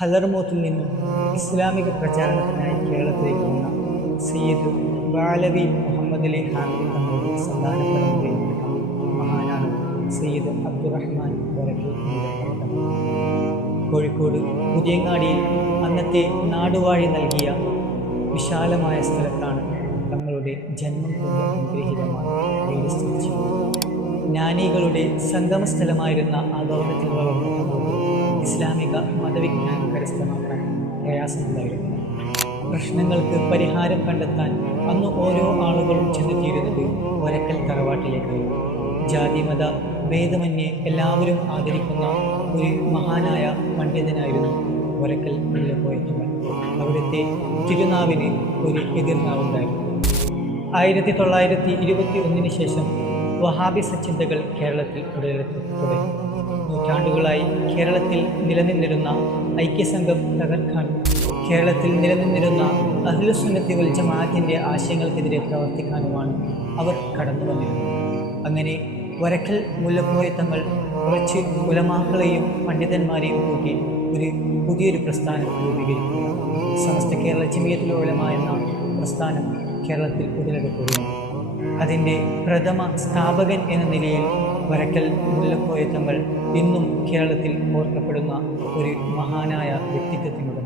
ഹലർമോത്തിൽ നിന്നും ഇസ്ലാമിക പ്രചാരണത്തിനായി കേരളത്തിലേക്ക് വന്ന സയ്യിദ് ബാലവി മുഹമ്മദ് അലി ഹാമിദ് തങ്ങളുടെ സന്താന പരമ്പരയിൽപ്പെട്ട മഹാനാണ് സയ്യിദ് അബ്ദുറഹ്മാൻ വരക്കൽ. കോഴിക്കോട് പുതിയങ്ങാടിയിൽ അന്നത്തെ നാടുവാഴി നൽകിയ വിശാലമായ സ്ഥലത്താണ് തങ്ങളുടെ ജന്മം കൊണ്ട് അനുഗ്രഹീതമായി വീട് സ്ഥിതിച്ചത്. ജ്ഞാനികളുടെ സംഗമ സ്ഥലമായിരുന്ന ആ ഭവനത്തിൽ വളർന്ന ഇസ്ലാമിക മതവിജ്ഞാനം കരസ്ഥമാക്കാൻ പ്രയാസമുണ്ടായിരുന്നു. പ്രശ്നങ്ങൾക്ക് പരിഹാരം കണ്ടെത്താൻ അന്ന് ഓരോ ആളുകളും ചെന്നെത്തിയിരുന്നത് വരക്കൽ തറവാട്ടിലേക്കായിരുന്നു. ജാതിമത ഭേദമന്യേ എല്ലാവരും ആദരിക്കുന്ന ഒരു മഹാനായ പണ്ഡിതനായിരുന്നു വരക്കൽ മുല്ലക്കോയത്തങ്ങൾ. അവിടുത്തെ തിരുനാവിന് ഒരു എതിർനാവുണ്ടായിരുന്നു. 1921 ശേഷം വഹാബിസ ചിന്തകൾ കേരളത്തിൽ ഉടലെടുത്തു തുടങ്ങി. നൂറ്റാണ്ടുകളായി കേരളത്തിൽ നിലനിന്നിരുന്ന ഐക്യസംഘം തകർക്കാൻ കേരളത്തിൽ നിലനിന്നിരുന്ന അഹ്ലുസുന്നത്തി വൽ ജമാഅത്തിന്റെ ആശയങ്ങൾക്കെതിരെ പ്രവർത്തിക്കാനുമാണ് അവർ കടന്നു വന്നിരുന്നത്. അങ്ങനെ വരക്കൽ മുല്ലക്കോയത്തങ്ങൾ കുറച്ച് ഉലമാക്കളെയും പണ്ഡിതന്മാരെയും കൂട്ടി പുതിയൊരു പ്രസ്ഥാനം രൂപീകരിക്കുക. സമസ്ത കേരള ജമിയത്തുൽ ഉലമ എന്ന പ്രസ്ഥാനം കേരളത്തിൽ ഉടലെടുക്കുകയാണ്. അതിൻ്റെ പ്രഥമ സ്ഥാപകൻ എന്ന നിലയിൽ വരക്കൽ മുല്ലക്കോയത്തങ്ങൾ ഇന്നും കേരളത്തിൽ ഓർക്കപ്പെടുന്ന ഒരു മഹാനായ വ്യക്തിത്വത്തിനുടമ.